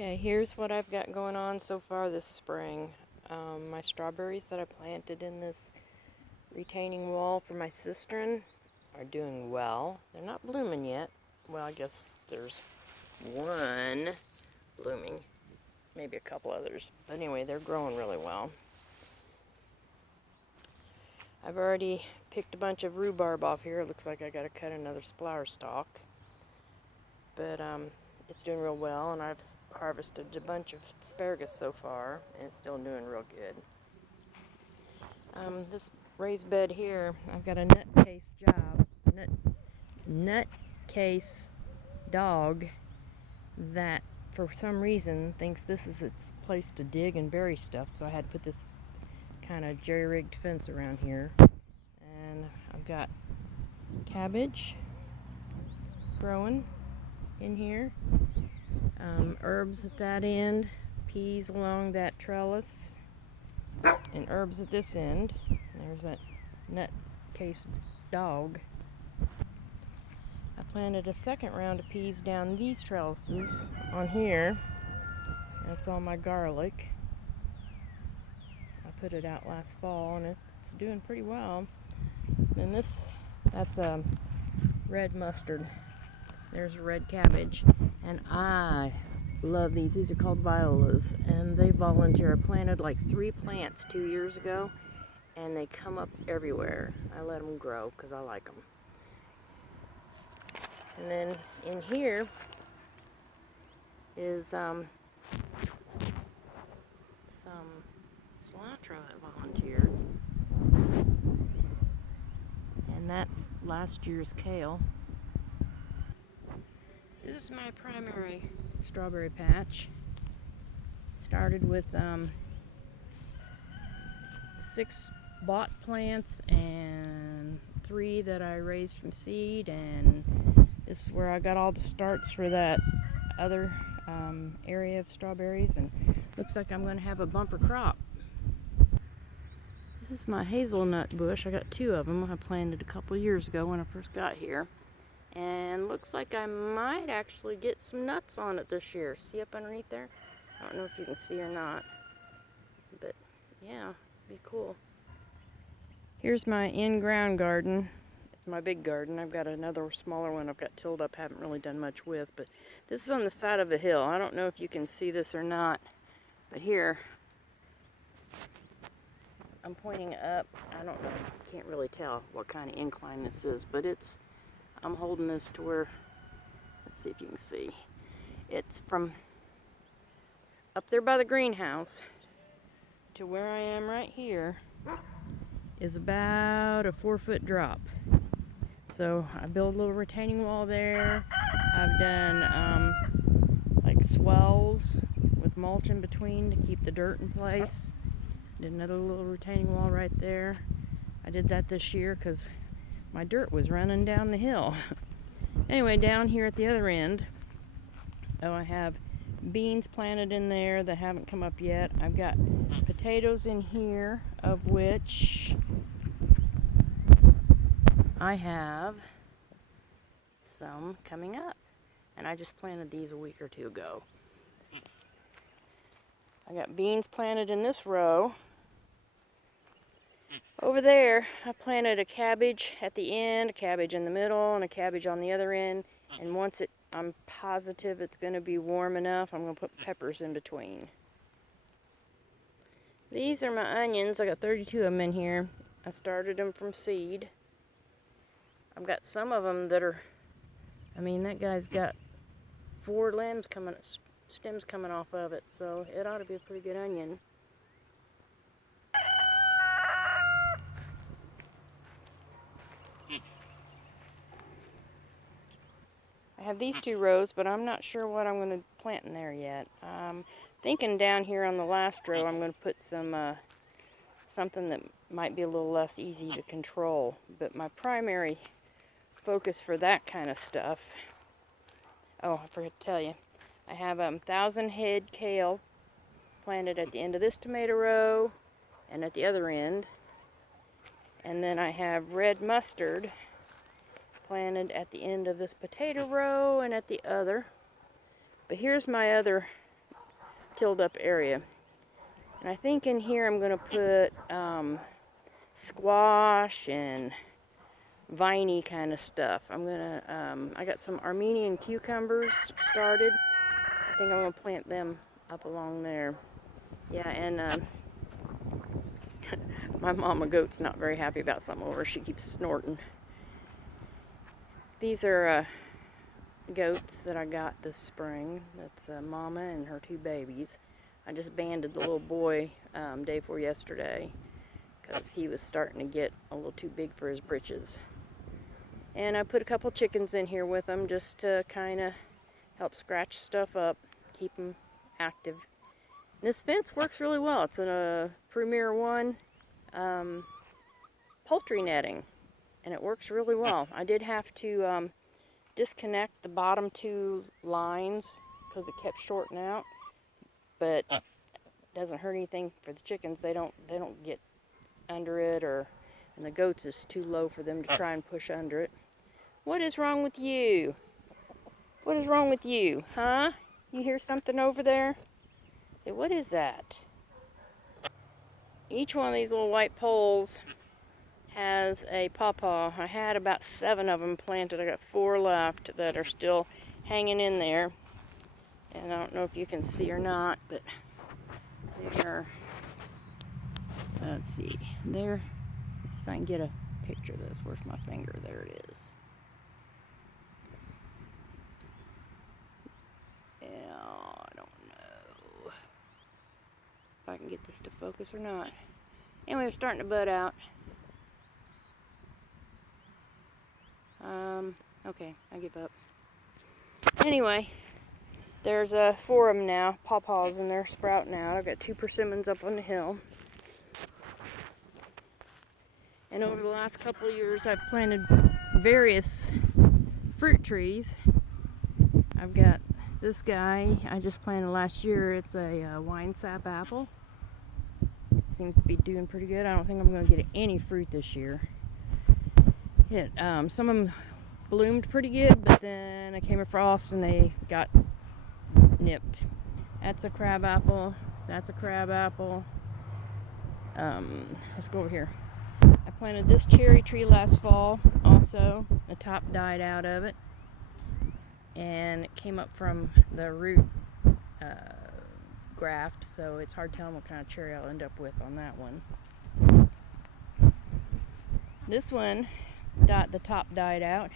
Okay, here's what I've got going on so far this spring. My strawberries that I planted in this retaining wall for my cistern are doing well. They're not blooming yet. Well, I guess there's one blooming, maybe a couple others. But anyway, they're growing really well. I've already picked a bunch of rhubarb off here. It looks like I gotta cut another flower stalk. But it's doing real well, and I've harvested a bunch of asparagus so far, and it's still doing real good. This raised bed here, I've got a nutcase dog that for some reason thinks this is its place to dig and bury stuff, so I had to put this kind of jerry-rigged fence around here. And I've got cabbage growing in here, herbs at that end, peas along that trellis, and herbs at this end. There's that nutcase dog. I planted a second round of peas down these trellises on here. That's all my garlic. I put it out last fall and it's doing pretty well. And that's red mustard. There's a red cabbage, and I love these. These are called violas, and they volunteer. I planted like 3 plants 2 years ago, and they come up everywhere. I let them grow because I like them. And then in here is some cilantro that volunteered, and that's last year's kale. This is my primary strawberry patch. Started with 6 bought plants and 3 that I raised from seed, and this is where I got all the starts for that other area of strawberries, and looks like I'm going to have a bumper crop. This is my hazelnut bush. I got 2 of them. I planted a couple years ago when I first got here. And looks like I might actually get some nuts on it this year. See up underneath there? I don't know if you can see or not. But yeah, be cool. Here's my in-ground garden. It's my big garden. I've got another smaller one I've got tilled up, haven't really done much with. But this is on the side of a hill. I don't know if you can see this or not. But here, I'm pointing up. I don't know. Can't really tell what kind of incline this is. But I'm holding this to where, let's see if you can see. It's from up there by the greenhouse to where I am right here is about a 4-foot drop. So I built a little retaining wall there. I've done like swells with mulch in between to keep the dirt in place. Did another little retaining wall right there. I did that this year because my dirt was running down the hill. Anyway, down here at the other end, I have beans planted in there that haven't come up yet. I've got potatoes in here, of which I have some coming up. And I just planted these a week or 2 ago. I got beans planted in this row. Over there, I planted a cabbage at the end, a cabbage in the middle, and a cabbage on the other end. And once I'm positive it's going to be warm enough, I'm going to put peppers in between. These are my onions. I got 32 of them in here. I started them from seed. I've got some of them that are, that guy's got 4 stems coming off of it, so it ought to be a pretty good onion. I have these 2 rows, but I'm not sure what I'm going to plant in there yet. Thinking down here on the last row I'm going to put something that might be a little less easy to control. But my primary focus for that kind of stuff, I forgot to tell you, I have 1,000 head kale planted at the end of this tomato row and at the other end. And then I have red mustard planted at the end of this potato row and at the other. But here's my other tilled up area. And I think in here I'm going to put squash and viney kind of stuff. I'm going to, I got some Armenian cucumbers started. I think I'm going to plant them up along there. Yeah, and my mama goat's not very happy about something over. She keeps snorting. These are goats that I got this spring. That's mama and her 2 babies. I just banded the little boy day before yesterday because he was starting to get a little too big for his britches. And I put a couple chickens in here with them just to kind of help scratch stuff up, keep them active. This fence works really well. It's a Premier One poultry netting, and it works really well. I did have to disconnect the bottom 2 lines because it kept shorting out, but it doesn't hurt anything for the chickens. They don't get under it, and the goats is too low for them to try and push under it. What is wrong with you? What is wrong with you, huh? You hear something over there? Say, what is that? Each one of these little white poles has a pawpaw. I had about 7 of them planted. I got 4 left that are still hanging in there. And I don't know if you can see or not, but they're, let's see, there, if I can get a picture of this. Where's my finger? There it is. Yeah, I don't know if I can get this to focus or not. Anyway, they're starting to bud out. Okay, I give up. Anyway, there's 4 of them now, pawpaws, and they're sprouting out. I've got 2 persimmons up on the hill. And over the last couple of years, I've planted various fruit trees. I've got this guy I just planted last year. It's a wine sap apple. It seems to be doing pretty good. I don't think I'm going to get any fruit this year. Some of them bloomed pretty good, but then I came a frost and they got nipped. That's a crab apple. That's a crab apple. Let's go over here. I planted this cherry tree last fall also. The top died out of it, and it came up from the root graft, so it's hard telling what kind of cherry I'll end up with on that one. This one, the top died out,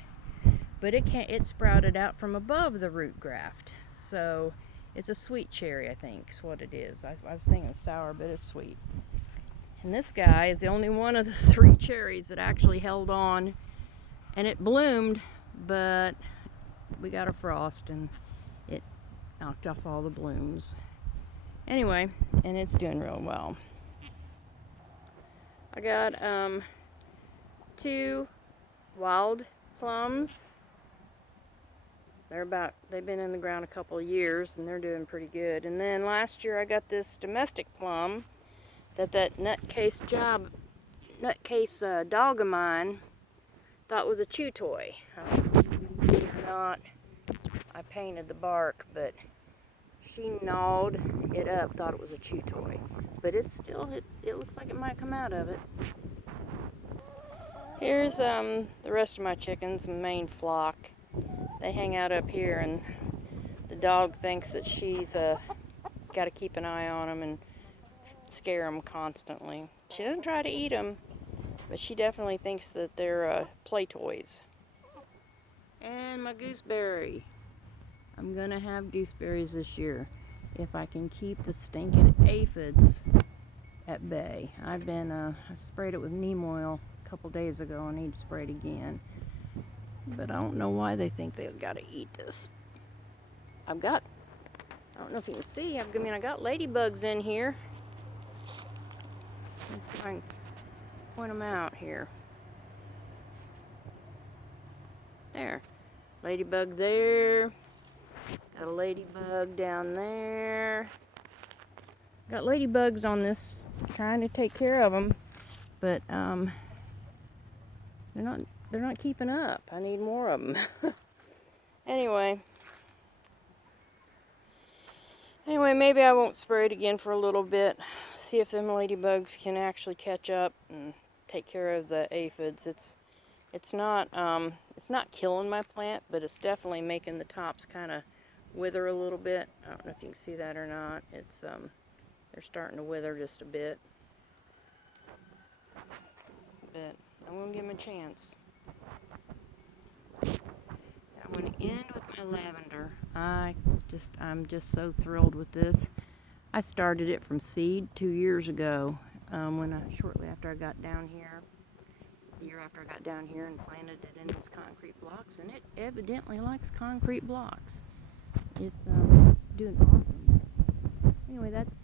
but it sprouted out from above the root graft, so it's a sweet cherry, I think is what it is. I was thinking sour, but it's sweet. And this guy is the only one of the 3 cherries that actually held on, and it bloomed, but we got a frost and it knocked off all the blooms. Anyway, and it's doing real well. I got 2 wild plums. They've been in the ground a couple of years and they're doing pretty good. And then last year I got this domestic plum that nutcase dog of mine thought was a chew toy. Believe it or not, I painted the bark, but she gnawed it up, thought it was a chew toy. But it looks like it might come out of it. Here's the rest of my chickens, main flock. They hang out up here, and the dog thinks that she's got to keep an eye on them and scare them constantly. She doesn't try to eat them, but she definitely thinks that they're play toys. And my gooseberry. I'm gonna have gooseberries this year if I can keep the stinking aphids at bay. I sprayed it with neem oil a couple days ago. I need to spray it again. But I don't know why they think they've got to eat this. I don't know if you can see, I got ladybugs in here. Let's see if I can point them out here. There. Ladybug there. Got a ladybug down there. Got ladybugs on this, trying to take care of them, but they're not keeping up. I need more of them. Anyway, Anyway, maybe I won't spray it again for a little bit. See if them ladybugs can actually catch up and take care of the aphids. It's not killing my plant, but it's definitely making the tops kind of wither a little bit. I don't know if you can see that or not. It's they're starting to wither just a bit. But I'm gonna give them a chance. I'm going to end with my lavender. I'm just so thrilled with this. I started it from seed 2 years ago, shortly after I got down here. The year after I got down here and planted it in these concrete blocks, and it evidently likes concrete blocks. It's doing awesome. Anyway, that's